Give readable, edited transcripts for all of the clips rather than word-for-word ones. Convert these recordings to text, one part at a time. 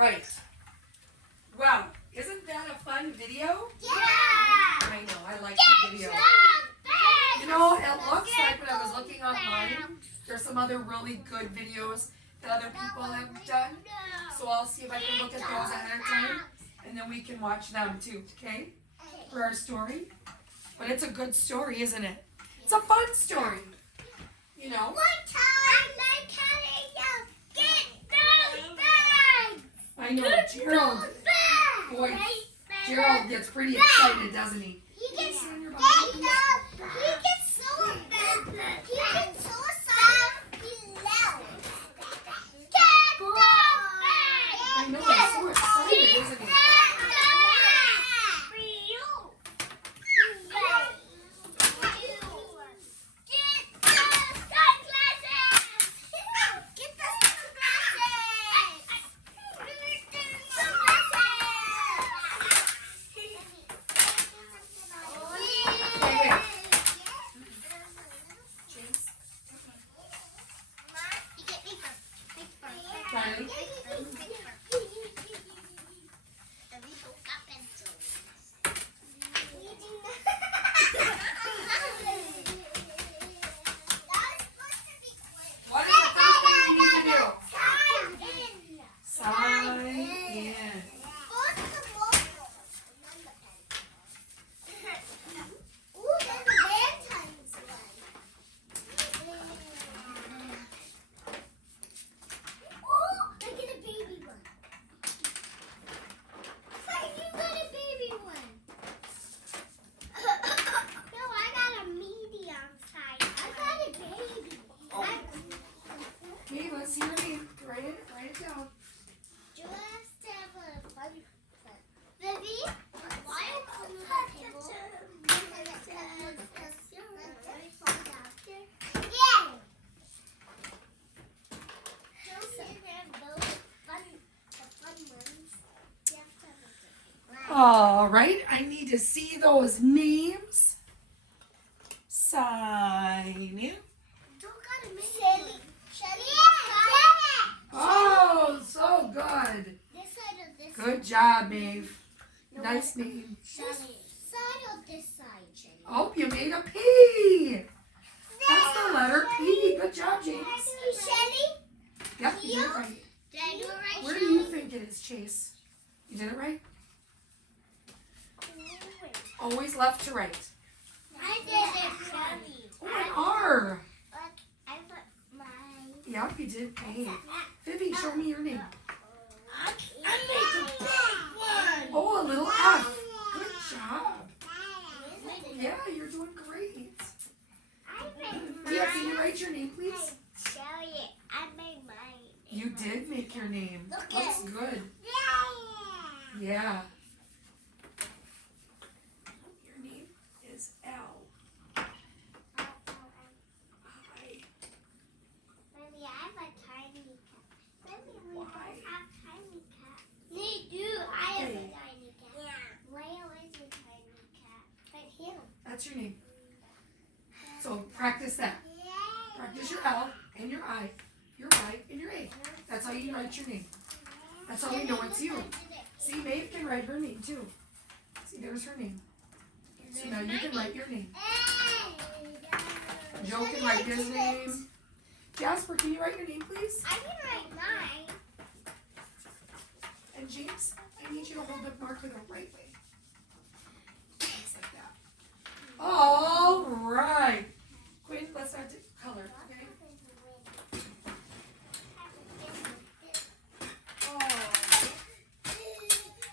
right. Wow, isn't that a fun video? Yeah! I know, I like the video. You know, it looks like when I was looking online, there's some other really good videos that other people have done. So I'll see if I can look at those ahead of time, and then we can watch them too, okay? For our story. But it's a good story, isn't it? It's a fun story. You know? One time, my cat get those bags! I know, Gerald. Boy, Gerald gets pretty excited, doesn't he? He gets so He gets so excited. He loud. Get those bags! I know, he's so excited, isn't he? Riley? What is the first thing we need to do? Sign in. Okay, let's see your name. Write it down. All right, I need to see those names. Sign in. Oh, so good. Good job, Maeve. Nice name. Oh, you made a P. That's the letter P. Good job, James. Yep, you did it right. Where do you think it is, Chase? You did it right? Always left to right. I did it, Shelly. Oh, an R. I put mine. Yep, you did A. Vivi, show me your name. I made a big one. Oh, a little F. Good job. Yeah, you're doing great. Tia, can you write your name, please? Shelly, I made mine. You did make your name. Look Looks it. good. Yeah. Your name is L. I. Maybe I have a tiny cat. Maybe we both Why? have tiny cats. They do. I have a Okay. tiny cat. Yeah. Leo is a tiny cat. But him. That's your name. So practice that. Practice your L and your I, and your A. That's how you write your name. That's how we know it's you. See, Maeve can write her name too. See, there's her name. So now you can write your name. Joe can write his name. Jasper, can you write your name, please? I can write mine. And James, I need you to hold the marker the right way. Just like that. All right. Quinn, let's start to color, okay? Oh.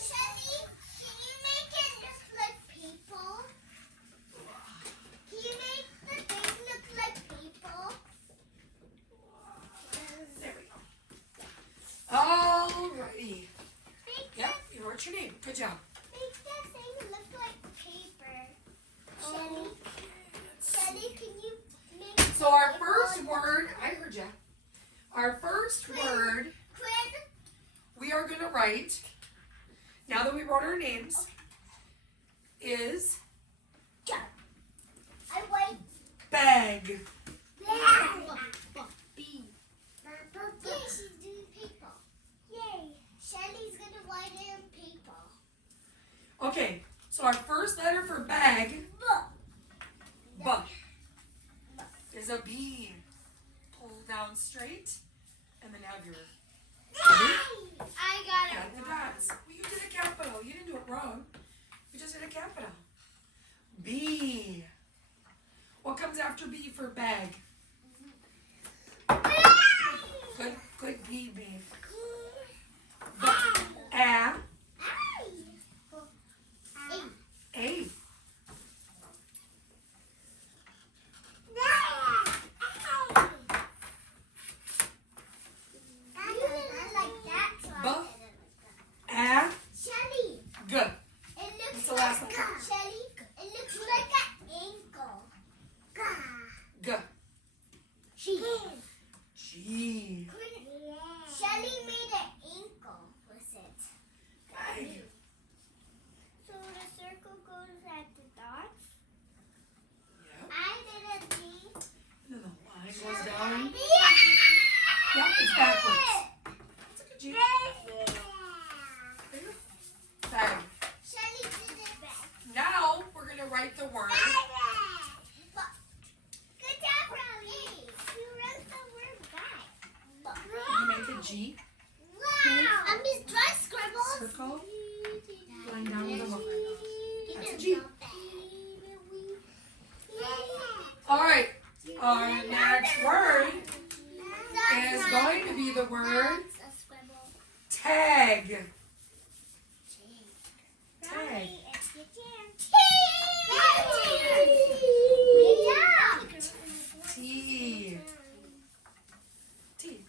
Shelly, can you make it look like people? Can you make the things look like people? There we go. All righty. Yep, you wrote your name. Good job. Make that thing look like paper. Shelly, Shelly, can you make So our first word, I heard ya. Our first word Quinn? we are going to write, now that we wrote our names, is I wait. bag. B. Yay, she's doing people. Yay. Shelly, your. I got Add the dots. Well, you did a capital. You didn't do it wrong. You just did a capital. B. What comes after B for bag? Good B, babe. A. A. Good. What's the last one? Shelly, it looks like an ankle. Good. G. G. Shelly made an ankle with it. Bag. So the circle goes at the dots. Yep. I did a G. And then the line goes down. Yeah. Yep, it's backwards. It's like a G. Bag. Shelly did it back. Now we're going to write the word. Good job, Riley. You wrote the word back. You make a G. Wow. I'm just dry scribbles. Circle. Line down with a hook. That's a G. All right. Our next word is going to be the word tag. Tag. T. T.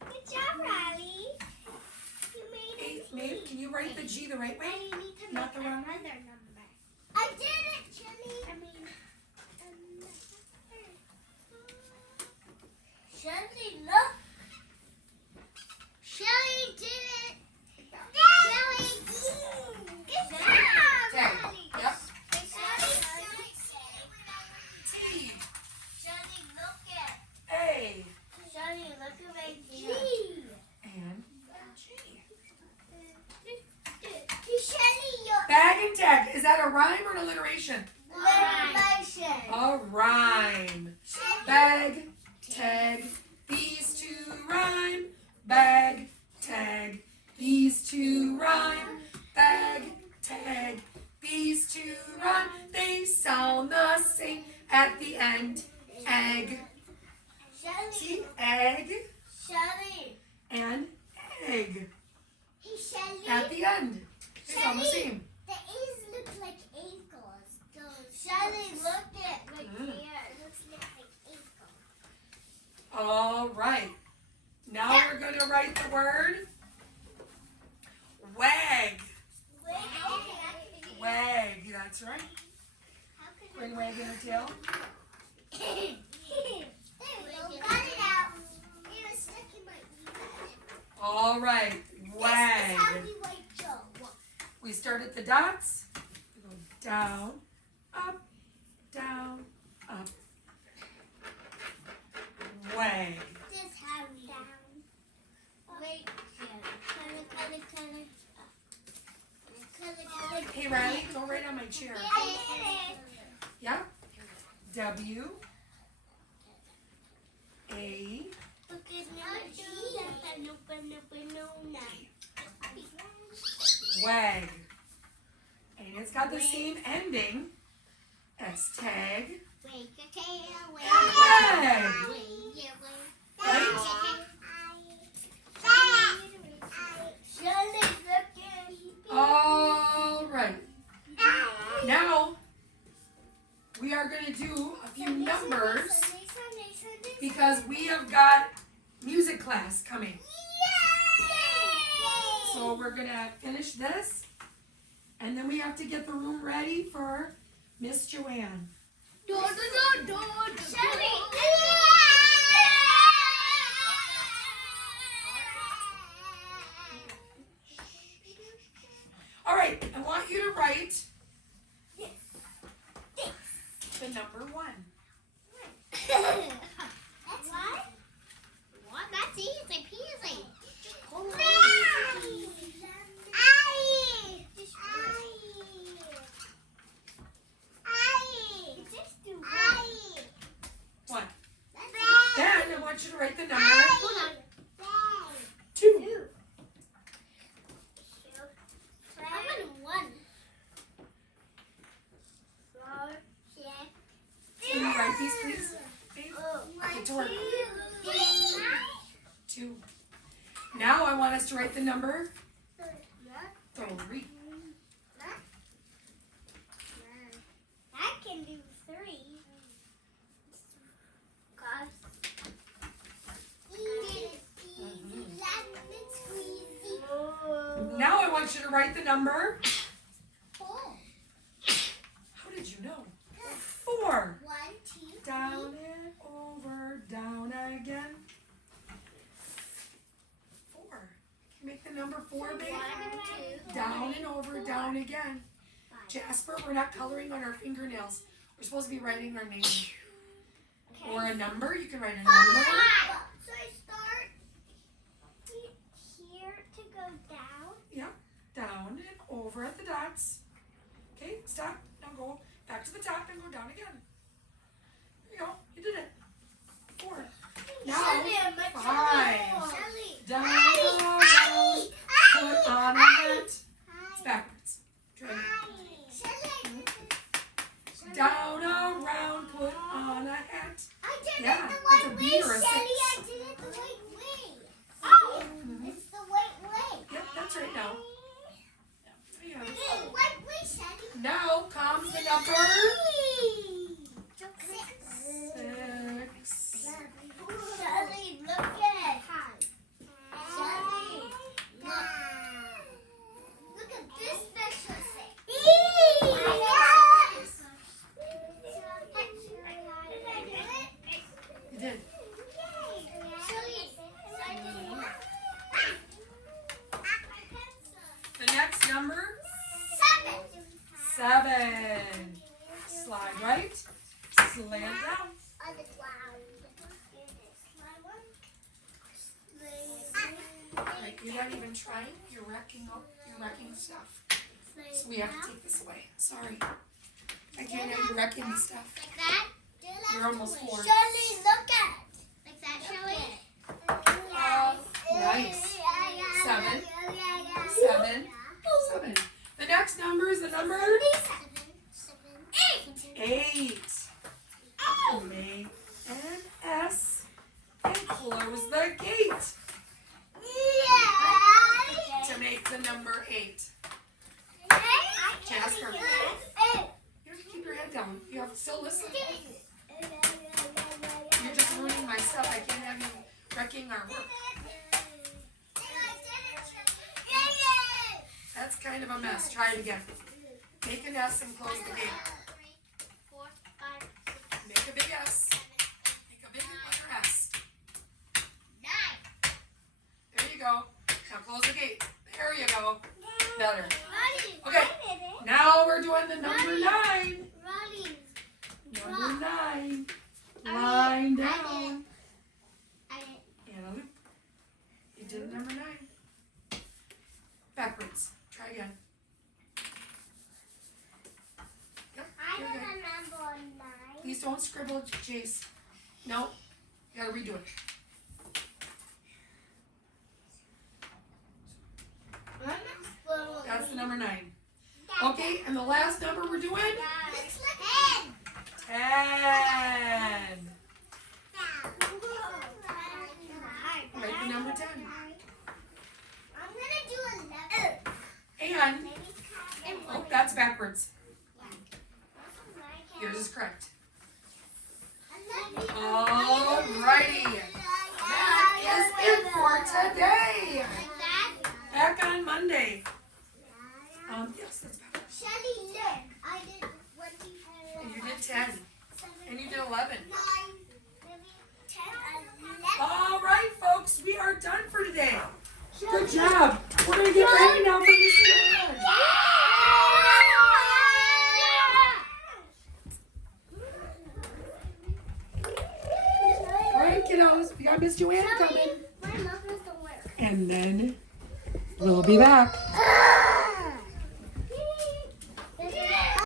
Good job, Riley. You made it. Maeve, can you write the G the right way? I need to Not make the wrong way? another number. I did it, Shelly. Shelly, look. Shelly did it. Shelly. Good job, Tag. Riley. Yep. T. Shelly, look at. A. Shelly, look at my G. And G. Shelly, your Bag and tag. Is that a rhyme or an alliteration? alliteration. A rhyme. Bag, tag, these two rhyme. Bag, tag, these two rhyme. Bag, tag, these two rhyme. They sound the same at the end. Egg. See, Shelly, egg Shelly, and egg hey Shelly. at the end. They sound the same. The A's look like ankles. Shelly, look at right Mm. here. It looks like ankles. All right. Now we're going to write the word wag. Wag. That's right. Bring wag in the tail. There we go. Got it out. It was stuck in my ear. All right. This is Wag. how we write Joe. We start at the dots. We go down, up, down, up. Wag. This is how we down. Wait. Color. Hey, Riley, go right on my chair. I did it. Yeah. W. A. Wag. And it's got the same ending as tag. All right. Now we are going to do a few numbers because we have got music class coming. So we're going to finish this and then we have to get the room ready for Miss Joanne. All right, I want you to write the number 1. That's what? That's easy peasy. One. want you to write the number 2. I want 1. 4, 6. Can you write these, please? Babe? Get to work. 2. Now I want us to write the number 3. I can do 3. Now I want you to write the number. 4. How did you know? 4. 1, 2, Down and over, down again. 4. Can you make the number 4, babe? 1, 2, Down and over, down again. Jasper, we're not coloring on our fingernails. We're supposed to be writing our name. Or a number. You can write a number. So I start here to go down. Yeah. Down and over at the dots. Okay, stop. Now go back to the top and go down again. There you go. You did it. 4. Now, 5. Down, around, put on a hat. It's backwards. Try it. Down, around, put on a hat. I did Yeah, it the it's a right B way, or a Shelly. 6. I did it the right way. Oh, it's the right way. Yep, that's right now. There you go. It's the right way, Shelly. Now comes the number 6. Shelly, look at it. Shelly, look at this special thing. You did. The next number 7. Slide right, slant down. Right, you're not even trying. You're wrecking stuff. So we have to take this away. Sorry. I can't have you wrecking the stuff. Like that? You're almost 4. Shelly, look at it. Like that, Shelly? Nice. 7. 7. 7. The next number is the number 8. Make an S and close the gate to make the number 8. Jasper. You have to keep your head down. You have to still listen. You're just ruining my stuff. I can't have you wrecking our work. That's kind of a mess. Try it again. Make an S and close the gate. Make a big S. Make a big letter S. There you go. Now close the gate. There you go. Better. Okay. Now we're doing the number 9. Number 9. Line down. And a loop. You did number 9. Backwards. Try again. Yep. You're good. Please don't scribble, Chase. No. You gotta redo it. That's the number 9. Okay, and the last number we're doing? 10. Write the number 10. I'm gonna do 11. And, oh, that's backwards. Yours is correct. Alrighty. That is it for today. Back on Monday. Yes, that's backwards. Shelly, look. I did 20. And you did 10. And you did 11. 9, maybe 10, 11. All right, folks, we are done for today. Good job. We're going to get ready now for Mr. Ed. All right, kiddos, we got Miss Joanne coming. My mouth doesn't work. And then we'll be back.